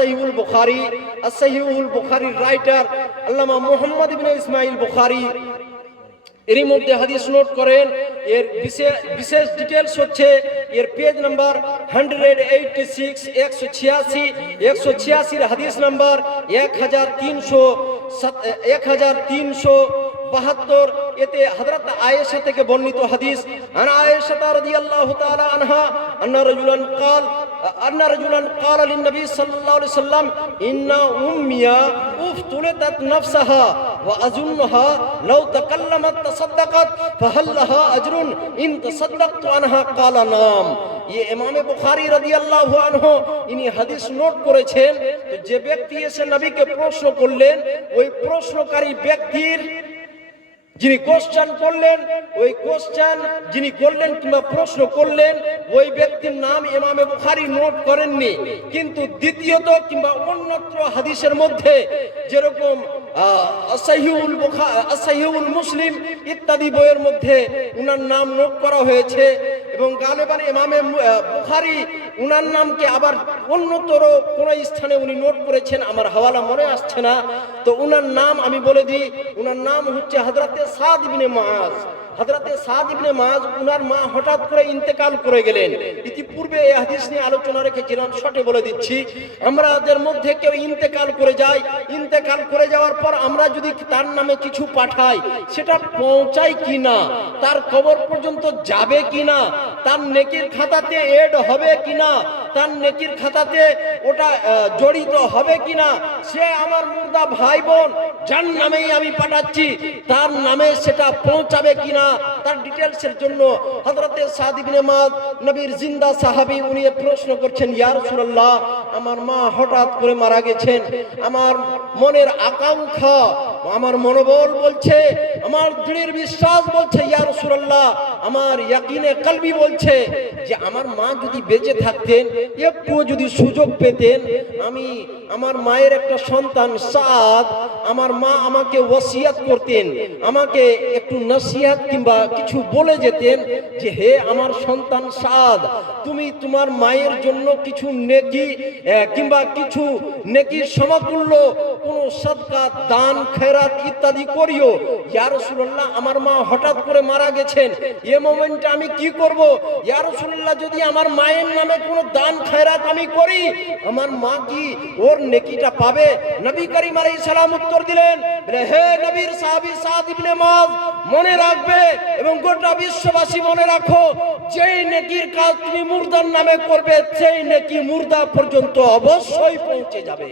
সহিহুল বুখারীর রাইটার আল্লামা মুহাম্মদ ইবনে ইসমাইল বুখারী এর মধ্যে হাদিস নোট করেন। এর বিশেষ ডিটেলস হচ্ছে এর পেজ নাম্বার 186, 186 হাদিস নাম্বার 1372। এতে হযরত আয়েশা থেকে বর্ণিত হাদিস, আনা আয়েশা রাদিয়াল্লাহু তাআলা আনহা আন্না রাজুলান ক্বালা লিন নবী সাল্লাল্লাহু আলাইহি সাল্লাম ইন্না উম্মিয়া উফতুলাত নাফসাহা ওয়া আযুন্নাহা লাউ তাকাল্লামাত তাসাদ্দাকাত ফাহাল লাহা আজরুন ইন তাসাদ্দাকতু আনহা ক্বালা নাম। ये इमाम बुखारी রাদিয়াল্লাহু আনহু ইনি হাদিস নোট করেছেন। তো যে ব্যক্তি এসে নবীকে প্রশ্ন করলেন, ওই প্রশ্নকারী ব্যক্তির যিনি কোশ্চেন করলেন, ওই কোশ্চেন যিনি করলেন কিংবা প্রশ্ন করলেন, ওই ব্যক্তির নাম ইমামে বুখারী নোট করেননি। কিন্তু দ্বিতীয়ত কিংবা অন্যত্র হাদিসের মধ্যে যেরকম সহিহুল মুসলিম ইত্যাদি বইয়ের মধ্যে উনার নাম নোট করা হয়েছে, এবং গালেবান ইমামে বুখারী উনার নামকে আবার অন্যতর কোন স্থানে উনি নোট করেছেন, আমার হাওয়ালা মনে আসছে না। তো উনার নাম আমি বলে দিই, উনার নাম হচ্ছে হযরতে সাদ ইবনে মুআজ। হযরতে সাদ ইবনে মুআজ, উনার মা হঠাৎ করে ইন্তেকাল করে গেলেন। ইতিপূর্বে এই হাদিস নিয়ে আলোচনা রেখেছিলাম, শর্টে বলে দিচ্ছি। আমাদের মধ্যে কেউ ইন্তেকাল করে যায়, ইন্তেকাল করে যাওয়ার পর আমরা যদি তার নামে কিছু পাঠাই, সেটা পৌঁছায় কিনা, তার কবর পর্যন্ত যাবে কিনা, তার নেকির খাতাতে এড হবে কিনা, তার নেকির খাতাতে ওটা জড়িত হবে কিনা, সে আমার মুর্দা ভাই বোন যার নামেই আমি পাঠাচ্ছি তার নামে সেটা পৌঁছাবে কিনা, তার ডিটেলসের জন্য হযরতে সাদ ইবনে মুআজ নবীর জিন্দা সাহাবী, উনি প্রশ্ন করছেন, ইয়া রাসূলুল্লাহ, আমার মা হঠাৎ করে মারা গেছেন, আমার মনের আকাঙ্ক্ষা, আমার মনোবল বলছে, আমার দৃঢ় বিশ্বাস বলছে, ইয়া রাসূলুল্লাহ, আমার ইয়াকিনে কলবি বলছে যে আমার মা যদি বেঁচে থাকতেন, একটু যদি সুযোগ পেতেন, আমি আমার মায়ের একটা সন্তান সাদ, আমার মা আমাকে ওসিয়ত করতেন, আমাকে একটু নসিহত কিংবা কিছু বলে যেতেন যে হে আমার সন্তান সাদ, তুমি তোমার মায়ের জন্য কিছু নেকি কিংবা কিছু নেকির সমতুল্য কোন সদকা, দান, খেরাত ইত্যাদি করিও। ইয়া রাসূলুল্লাহ, আমার মা হঠাৎ করে মারা গেছেন, এই মোমেন্টে আমি কি করব? ইয়া রাসূলুল্লাহ, যদি আমার মায়ের নামে কোনো দান খেরাত আমি করি, আমার মা কি ওর নেকিটা পাবে? নবী করিম আলাইহিস সালাম উত্তর দিলেন, হে নবীর সাহাবী সাদ ইবনে মুআজ, মনে রাখবে এবং গোটা বিশ্ববাসী মনে রাখো, যেই নেকির কাজ তুমি মুর্দার নামে করবে, সেই নেকি মুর্দা পর্যন্ত অবশ্যই পৌঁছে যাবে।